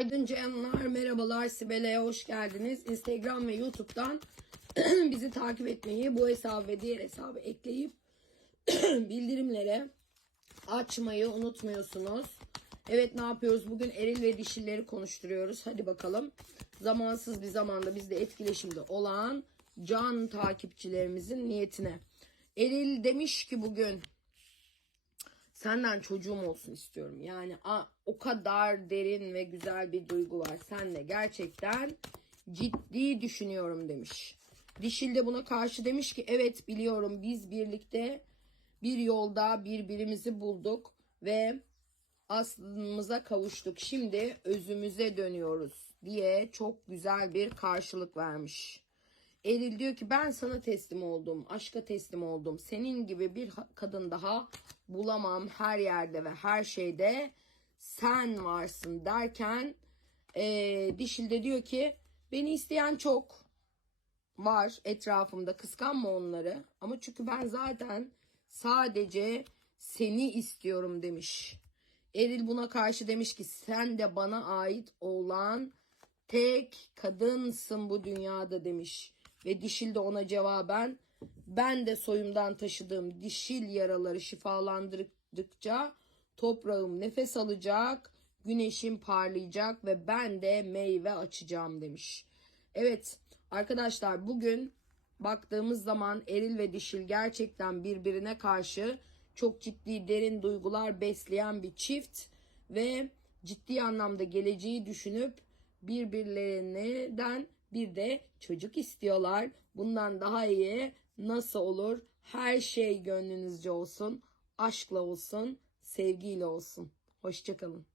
Günaydın canlar, merhabalar Sibel'e hoş geldiniz. Instagram ve YouTube'dan bizi takip etmeyi, bu hesabı ve diğer hesabı ekleyip bildirimlere açmayı unutmuyorsunuz. Evet ne yapıyoruz? Bugün eril ve dişilleri konuşturuyoruz. Hadi bakalım. Zamansız bir zamanda bizde etkileşimde olan can takipçilerimizin niyetine. Eril demiş ki bugün senden çocuğum olsun istiyorum. Yani a, o kadar derin ve güzel bir duygu var. Senle gerçekten ciddi düşünüyorum demiş. Dişil de buna karşı demiş ki evet biliyorum biz birlikte bir yolda birbirimizi bulduk ve aslımıza kavuştuk. Şimdi özümüze dönüyoruz diye çok güzel bir karşılık vermiş. Eril diyor ki ben sana teslim oldum, aşka teslim oldum. Senin gibi bir kadın daha bulamam her yerde ve her şeyde sen varsın derken eee Dişil de diyor ki beni isteyen çok var etrafımda kıskanma onları ama çünkü ben zaten sadece seni istiyorum demiş. Eril buna karşı demiş ki sen de bana ait olan tek kadınsın bu dünyada demiş. Ve dişil de ona cevaben ben de soyumdan taşıdığım dişil yaraları şifalandırdıkça toprağım nefes alacak, güneşim parlayacak ve ben de meyve açacağım demiş. Evet arkadaşlar bugün baktığımız zaman eril ve dişil gerçekten birbirine karşı çok ciddi derin duygular besleyen bir çift ve ciddi anlamda geleceği düşünüp birbirlerinden bir de çocuk istiyorlar. Bundan daha iyi nasıl olur? Her şey gönlünüzce olsun, aşkla olsun, sevgiyle olsun. Hoşçakalın.